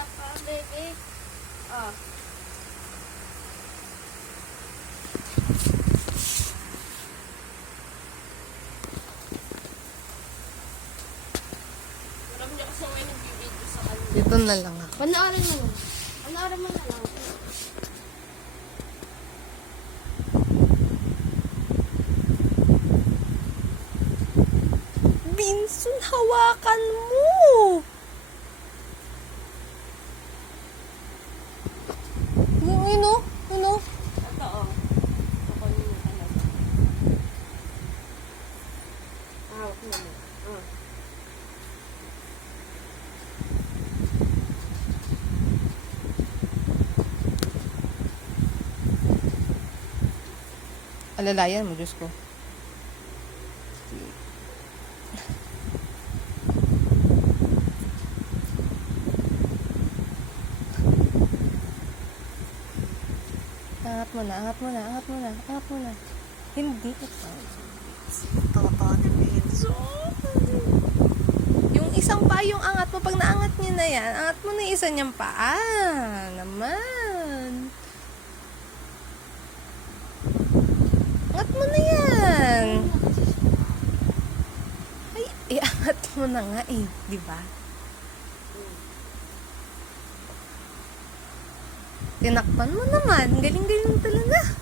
Bata pa, baby. Oh. Marami niya kasi may nag-video sa kanya. Dito na lang ako. Panoorin mo na. Panoorin mo na lang. Binsun, hawakan mo! Ano? Ito, oh. Ako yung talaga. Hawak mo na. Oh. Alalayan mo, Diyos ko. Angat mo na, angat mo na, angat mo na, angat mo na. Hindi ito. Totoo ni Benzo. Yung isang pa yung angat mo. Pag naangat niya na yan, angat mo na yung isa niyang paa. Naman. Angat mo na yan. Ay, iangat mo na nga eh. Di ba? Tinakpan mo naman. Galing-galing talaga.